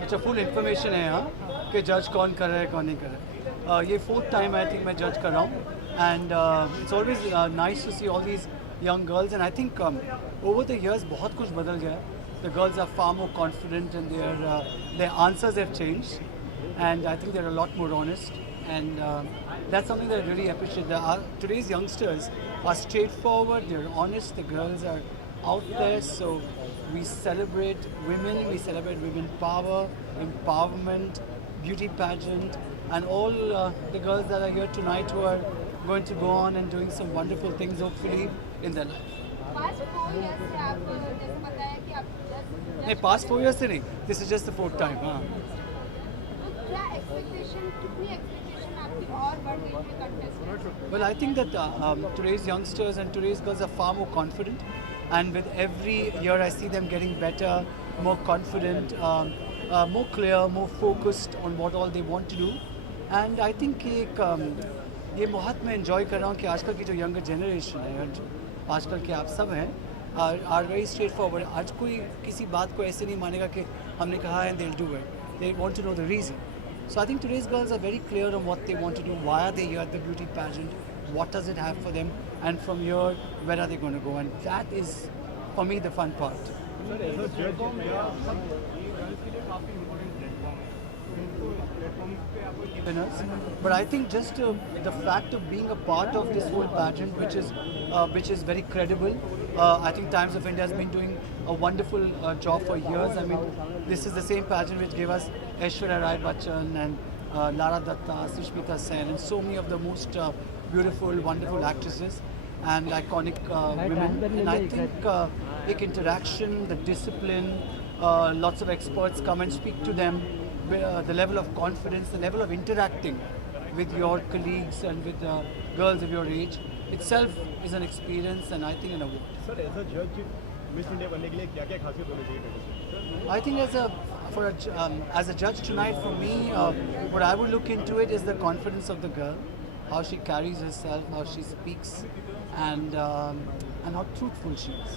अच्छा, full information है यहाँ कि जज कौन कर रहा है कौन नहीं कर रहा है। ये फोर्थ टाइम आई थिंक मैं जज कर रहा हूँ and it's always nice to see all these young girls and I think over the years बहुत कुछ बदल गया है. The girls are far more confident and their answers have changed and I think they're a lot more honest and that's something that I really appreciate. Today's youngsters are straightforward, they're honest, the girls are out there, so we celebrate women, we celebrate women power, empowerment, beauty pageant and all the girls that are here tonight who are going to go on and doing some wonderful things hopefully in their life. Past 4 years से आप जैसे बताया कि आप नहीं, past 4 years से नहीं, this is just the fourth time. हाँ, तो क्या एक्सपेक्टेशन कितनी एक्सपेक्टेशन आपकी और बढ़ गई है contest? well, I think that today's youngsters and today's girls are far more confident, and with every year I see them getting better, more confident, more clear, more focused on what all they want to do, and I think कि ये बहुत मैं enjoy कर रहा हूँ कि आजकल की जो younger generation है, आजकल के आप सब हैं, आर वेरी स्ट्रेट फॉरवर्ड. आज कोई किसी बात को ऐसे नहीं मानेगा कि हमने कहा है they'll do it. They want to know the reason. So I think today's girls are very clear on what they want to do, why are they here at the beauty pageant, what does it have for them, and from here, where are they going to go, and that is, for me, the fun part. Winners. But I think just the fact of being a part of this whole pageant, which is very credible. I think Times of India has been doing a wonderful job for years. I mean, this is the same pageant which gave us Aishwarya Rai Bachchan and Lara Datta, Sushmita Sen, and so many of the most beautiful, wonderful actresses and iconic women. And I think एक interaction, the discipline, lots of experts come and speak to them. The level of confidence, the level of interacting with your colleagues and with girls of your age itself is an experience and I think an award. Sir, as a judge, Miss India बनने के लिए क्या-क्या खासियत होनी चाहिए? I think as a judge tonight, for me, what I would look into it is the confidence of the girl, how she carries herself, how she speaks, and how truthful she is.